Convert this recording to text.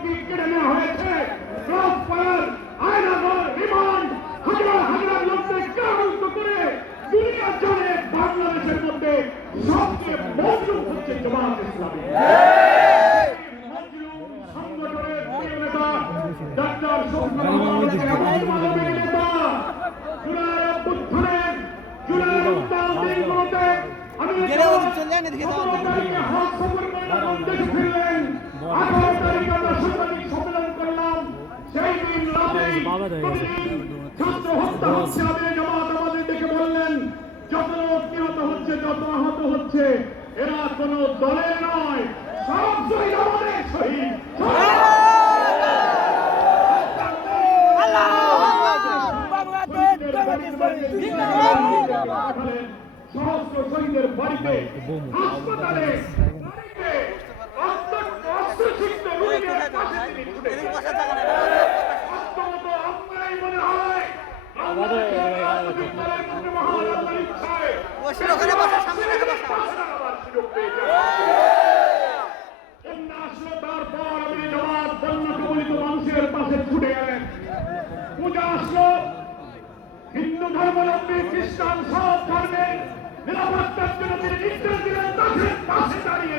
সম্পত্তি কেড়ে নেওয়া হয়েছে, ক্রস ফায়ার, আয়নাঘর, রিমান্ড, হাজার হাজার লোকদের কারারুদ্ধ করে দুনিয়া জুড়ে বাংলাদেশের মধ্যে সবচেয়ে মজলুম হচ্ছে জামাত ইসলামী। মজলুম সংগঠনের প্রিয় নেতা ডাক্তার শফিকুর রহমান মানবী নেতা জুলাই অভ্যুত্থানের জুলাই অভ্যুত্থানগুলোতে আমি 17 তারিখে হজ সফর করলাম, দেশে ফিরলেন। 18 তারিখে আমরা সাংবাদিক সম্মেলন করলাম। সেই দিন রাতে ছাত্র হত্যা হচ্ছে, আমির জামাত আমাদের দেখে বললেন যত লোক নিহত হচ্ছে, যত আহত হচ্ছে, এরা কোন দলের নয়, সব শহীদ আমাদের শহীদ। সহস্র শহীদের বাড়িতে, হাসপাতালে, বাড়িতে, অস্ত্রসিক্ত রোগীদের পাশে তিনি ছুটে বাস্তবত আপনারাই মনে হয় তারপর আমি জামাত বন্যা কবলিত মানুষের পাশে ছুটে গেলেন। পূজা আসলো, হিন্দু ধর্মাবলম্বী খ্রিস্টান সব ধর্মের নিরাপত্তার জন্য তিনি নির্দেশ দিলেন, তাদের পাশে দাঁড়িয়ে